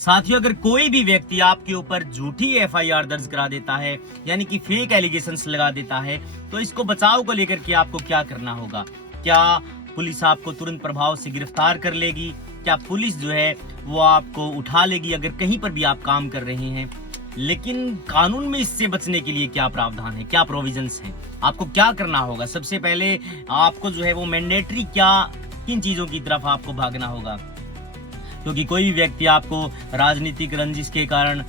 साथियों, अगर कोई भी व्यक्ति आपके ऊपर झूठी एफआईआर दर्ज करा देता है, यानी कि फेक एलिगेशंस लगा देता है, तो इसको बचाव को लेकर के आपको क्या करना होगा? क्या पुलिस आपको तुरंत प्रभाव से गिरफ्तार कर लेगी? क्या पुलिस जो है वो आपको उठा लेगी अगर कहीं पर भी आप काम कर रहे हैं? लेकिन कानून में इससे बचने के लिए क्या प्रावधान है, क्या प्रोविजंस हैं? आपको क्या करना होगा? सबसे पहले आपको जो है वो मैंडेटरी किन चीजों की तरफ आपको भागना होगा? क्योंकि कोई भी व्यक्ति आपको राजनीतिक रंजिश के कारण,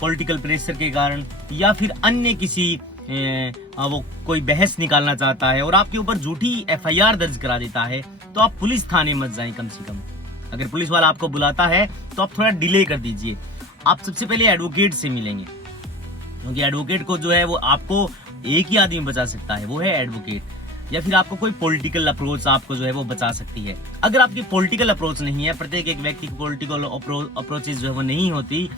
पॉलिटिकल प्रेशर के कारण या फिर अन्य किसी वो कोई बहस निकालना चाहता है और आपके ऊपर झूठी एफआईआर दर्ज करा देता है, तो आप पुलिस थाने मत जाएं। कम से कम अगर पुलिस वाला आपको बुलाता है तो आप थोड़ा डिले कर दीजिए। आप सबसे पहले एडवोकेट से मिलेंगे, क्योंकि एडवोकेट को जो है वो आपको एक ही आदमी बचा सकता है, वो है एडवोकेट। या फिर आपको कोई पॉलिटिकल अप्रोच आपको जो है वो बचा सकती है। अगर आपकी पॉलिटिकल अप्रोच नहीं है, प्रत्येक एक व्यक्ति की पॉलिटिकल अप्रोचेज जो है वो नहीं होती,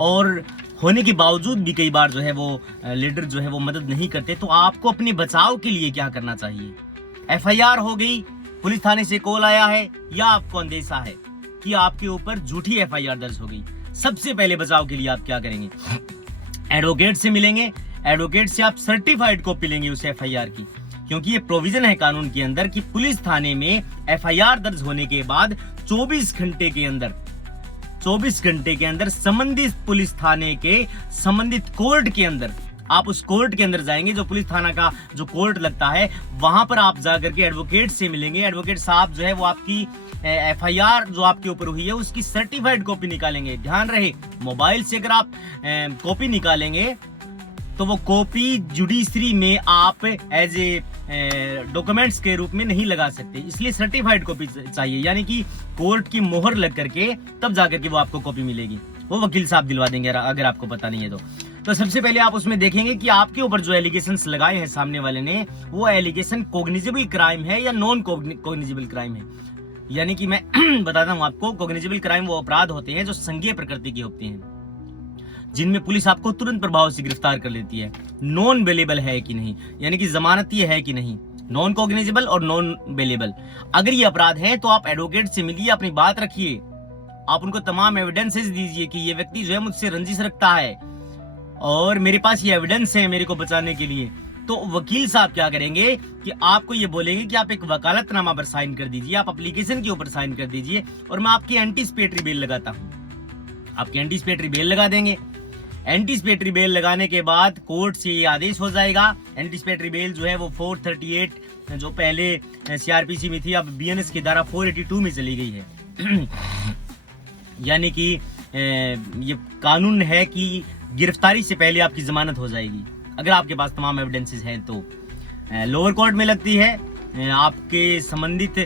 और होने के बावजूद भी कई बार जो है वो लीडर जो है वो मदद नहीं करते, तो आपको अपने बचाव के लिए क्या करना चाहिए? एफआईआर हो गई, पुलिस थाने से कॉल आया है, या आपको अंदेशा है कि आपके ऊपर झूठी एफआईआर दर्ज हो गई, सबसे पहले बचाव के लिए आप क्या करेंगे? एडवोकेट से मिलेंगे। एडवोकेट से आप सर्टिफाइड कॉपी लेंगे उस एफआईआर की, क्योंकि ये प्रोविजन है कानून के अंदर कि पुलिस थाने में एफआईआर दर्ज होने के बाद 24 घंटे के अंदर संबंधित पुलिस थाने के संबंधित कोर्ट के अंदर, आप उस कोर्ट के अंदर जाएंगे, जो पुलिस थाना का जो कोर्ट लगता है, वहां पर आप जाकर के एडवोकेट से मिलेंगे। एडवोकेट साहब जो है वो आपकी एफआईआर जो आपके ऊपर हुई है उसकी सर्टिफाइड कॉपी निकालेंगे। ध्यान रहे, मोबाइल से अगर आप कॉपी निकालेंगे तो वो कॉपी जुडिशरी में आप एज ए डॉक्यूमेंट्स के रूप में नहीं लगा सकते, इसलिए सर्टिफाइड कॉपी चाहिए, यानी कि कोर्ट की मोहर लग करके तब जाकर के वो आपको कॉपी मिलेगी। वो वकील साहब दिलवा देंगे अगर आपको पता नहीं है तो सबसे पहले आप उसमें देखेंगे कि आपके ऊपर जो एलिगेशंस लगाए हैं सामने वाले ने, वो एलिगेशन कॉग्निजेबल क्राइम है या नॉन कॉग्निजेबल क्राइम है। यानी कि मैं बताता हूं आपको, कॉग्निजेबल क्राइम वो अपराध होते हैं जो संज्ञेय प्रकृति के होते हैं, जिनमें पुलिस आपको तुरंत प्रभाव से गिरफ्तार कर लेती है। नॉन बेलेबल है कि नहीं, यानी कि जमानती है कि नहीं, नॉन कॉग्निजेबल और नॉन बेलेबल। अगर ये अपराध है तो आप एडवोकेट से मिलिए, अपनी बात रखिए, आप उनको तमाम एविडेंसेस दीजिए कि ये व्यक्ति जो है मुझसे रंजिश रखता है और मेरे पास ये एविडेंस है मेरे को बचाने के लिए। तो वकील साहब क्या करेंगे कि आपको ये बोलेंगे कि आप एक वकालतनामा पर साइन कर दीजिए, आप एप्लीकेशन के ऊपर साइन कर दीजिए और मैं आपकी एंटीसिपेटरी बेल लगाता हूँ। आपकी एंटीसिपेटरी बेल लगा देंगे। एंटीसिपेटरी बेल लगाने के बाद कोर्ट से ये आदेश हो जाएगा। एंटीसिपेटरी बेल जो है वो 438 जो पहले सीआरपीसी में थी, अब बीएनएस की धारा 482 में चली गई है। यानी कि ये कानून है कि गिरफ्तारी से पहले आपकी जमानत हो जाएगी अगर आपके पास तमाम एविडेंसेस हैं तो। लोअर कोर्ट में लगती है, आपके संबंधित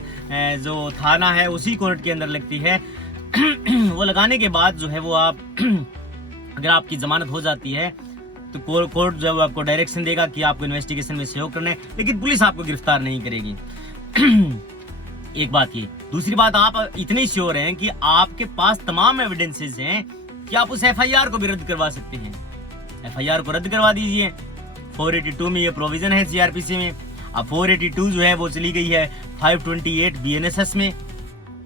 जो थाना है उसी कोर्ट के अंदर लगती है। वो लगाने के बाद जो है वो आप अगर आपकी जमानत हो जाती है तो कोर्ट जो है आपको डायरेक्शन देगा कि आपको इन्वेस्टिगेशन में सहयोग करना है, लेकिन पुलिस आपको गिरफ्तार नहीं करेगी। एक बात ये। दूसरी बात, आप इतने श्योर हैं कि आपके पास तमाम एविडेंसेस हैं कि आप उस एफआईआर को भी रद्द करवा सकते हैं। एफआईआर को रद्द करवा दीजिए। 482 में ये प्रोविजन है सीआरपीसी में। अब 482 जो है वो चली गई है 528 बीएनएसएस में।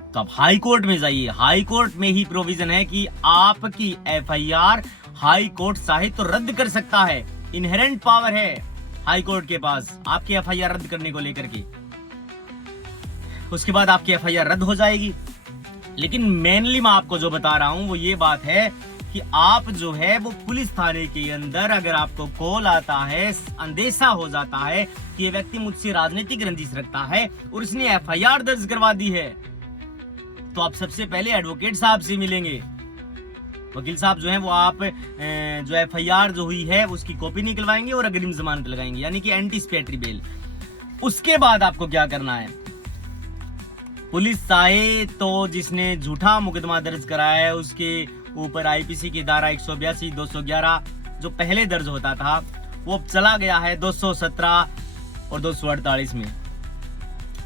तो आप हाई कोर्ट में जाइए, हाई कोर्ट में ही प्रोविजन है कि आपकी एफआईआर हाई कोर्ट चाहे तो रद्द कर सकता है। इनहेरेंट पावर है हाई कोर्ट के पास आपकी एफआईआर रद्द करने को लेकर के। उसके बाद आपकी एफआईआर रद्द हो जाएगी। लेकिन मेनली मैं आपको जो बता रहा हूं वो ये बात है कि आप जो है वो पुलिस थाने के अंदर अगर आपको कॉल आता है, अंदेशा हो जाता है कि ये व्यक्ति मुझसे राजनीतिक रंजिश रखता है और इसने एफआईआर दर्ज करवा दी है, तो आप सबसे पहले एडवोकेट साहब से मिलेंगे। वकील साहब जो है वो आप जो एफआईआर जो हुई है उसकी कॉपी निकलवाएंगे और अग्रिम जमानत लगाएंगे, यानी कि एंटीसिपेटरी बेल। उसके बाद आपको क्या करना है? पुलिस चाहे तो जिसने झूठा मुकदमा दर्ज कराया है उसके ऊपर आईपीसी की धारा 182, 211 जो पहले दर्ज होता था वो चला गया है 217 और 248 में।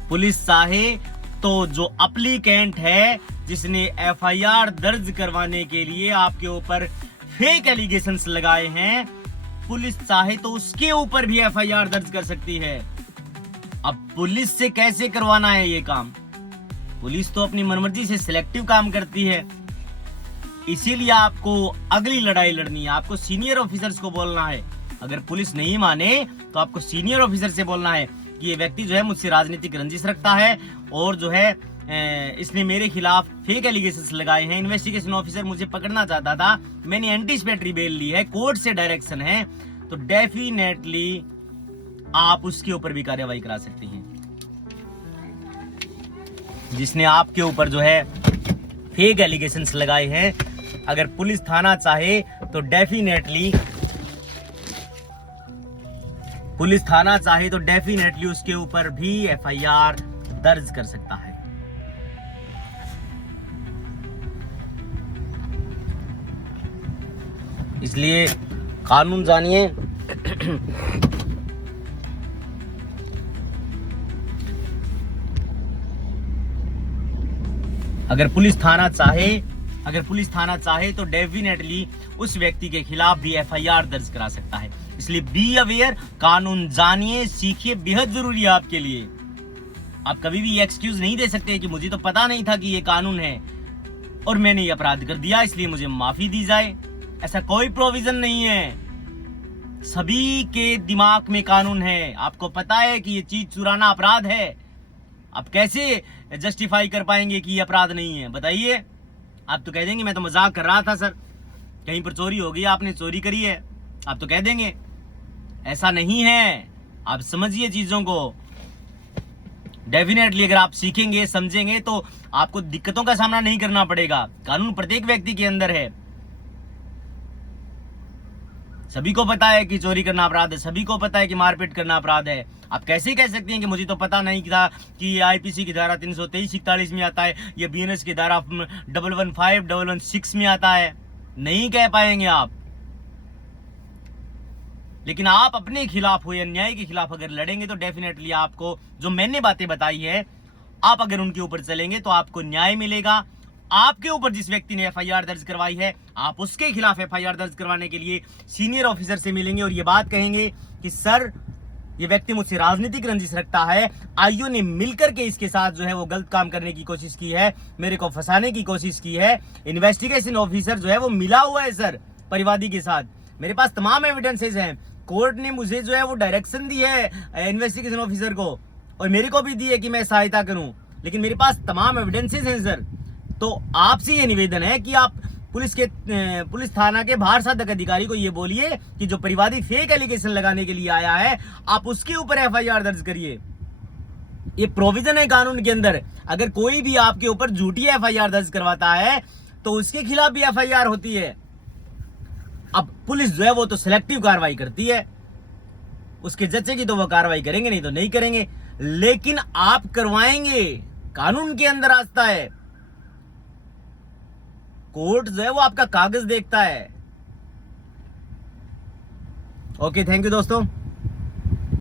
पुलिस चाहे तो जो अप्लीकेंट है जिसने एफआईआर दर्ज करवाने के लिए आपके ऊपर फेक एलिगेशंस लगाए हैं, पुलिस चाहे तो उसके ऊपर भी एफआईआर दर्ज कर सकती है। अब पुलिस से कैसे करवाना है ये काम? पुलिस तो अपनी मनमर्जी से सिलेक्टिव काम करती है। इसीलिए आपको अगली लड़ाई लड़नी है, आपको सीनियर ऑफिसर्स को बोलना है। अगर पुलिस नहीं माने तो आपको सीनियर ऑफिसर से बोलना है कि ये व्यक्ति जो है मुझसे राजनीतिक रंजिश रखता है और जो है इसने मेरे खिलाफ फेक एलिगेशंस लगाए हैं। इन्वेस्टिगेशन ऑफिसर मुझे पकड़ना चाहता था, मैंने एंटीसिपेटरी बेल ली है, कोर्ट से डायरेक्शन है, तो डेफिनेटली आप उसके ऊपर भी कार्रवाई करा सकती हैं। जिसने आपके ऊपर जो है फेक एलिगेशंस लगाए हैं, अगर पुलिस थाना चाहे तो डेफिनेटली उसके ऊपर भी एफआईआर दर्ज कर सकता है। इसलिए कानून जानिए। अगर पुलिस थाना चाहे तो डेफिनेटली उस व्यक्ति के खिलाफ भी एफआईआर दर्ज करा सकता है। इसलिए बी अवेयर, कानून जानिए, सीखिए, बेहद जरूरी है आपके लिए। आप कभी भी एक्सक्यूज नहीं दे सकते कि मुझे तो पता नहीं था कि ये कानून है और मैंने ये अपराध कर दिया इसलिए मुझे माफी दी जाए। ऐसा कोई प्रोविजन नहीं है। सभी के दिमाग में कानून है। आपको पता है कि ये चीज चुराना अपराध है, आप कैसे जस्टिफाई कर पाएंगे कि ये अपराध नहीं है? बताइए। आप तो कह देंगे मैं तो मजाक कर रहा था सर, कहीं पर चोरी हो गई, आपने चोरी करी है, आप तो कह देंगे। ऐसा नहीं है, आप समझिए चीजों को। डेफिनेटली अगर आप सीखेंगे, समझेंगे तो आपको दिक्कतों का सामना नहीं करना पड़ेगा। कानून प्रत्येक व्यक्ति के अंदर है। सभी को पता है कि चोरी करना अपराध है, सभी को पता है कि मारपीट करना अपराध है। आप कैसे कह सकते हैं कि मुझे तो पता नहीं था कि ये आईपीसी की धारा 323-41 में आता है, ये बीएनएस की धारा 115-116 में आता है? नहीं कह पाएंगे आप। लेकिन आप अपने खिलाफ हो या अन्याय के खिलाफ अगर लड़ेंगे तो डेफिनेटली आपको जो मैंने बातें बताई है, आप अगर उनके ऊपर चलेंगे तो आपको न्याय मिलेगा। आपके ऊपर जिस व्यक्ति ने एफआईआर दर्ज करवाई है, आप उसके खिलाफ एफआईआर दर्ज करवाने के लिए सीनियर ऑफिसर से मिलेंगे और ये बात कहेंगे कि सर ये व्यक्ति मुझसे राजनीतिक रंजिश रखता है, आईओ ने मिलकर के इसके साथ जो है वो गलत काम करने की कोशिश की है, मेरे को फंसाने की कोशिश की है। इन्वेस्टिगेशन ऑफिसर जो है वो मिला हुआ है सर परिवादी के साथ, मेरे पास तमाम एविडेंसेस हैं। कोर्ट ने मुझे जो है वो डायरेक्शन दी है इन्वेस्टिगेशन ऑफिसर को और मेरे को भी दी है कि मैं सहायता करूं, लेकिन मेरे पास तमाम एविडेंसेस हैं सर। तो आपसे ये निवेदन है कि आप पुलिस थाना के बाहर साधक अधिकारी को ये बोलिए कि जो परिवादी फेक एलिगेशन लगाने के लिए आया है, आप उसके ऊपर एफआईआर दर्ज करिए। ये प्रोविजन है कानून के अंदर। अगर कोई भी आपके ऊपर झूठी एफआईआर दर्ज करवाता है तो उसके खिलाफ भी एफआईआर होती है। अब पुलिस जो है वो तो सिलेक्टिव कार्रवाई करती है, उसके जचेगी तो वो कार्रवाई करेंगे, नहीं तो नहीं करेंगे। लेकिन आप करवाएंगे, कानून के अंदर आता है। कोर्ट जो है वो आपका कागज देखता है। ओके, थैंक यू दोस्तों।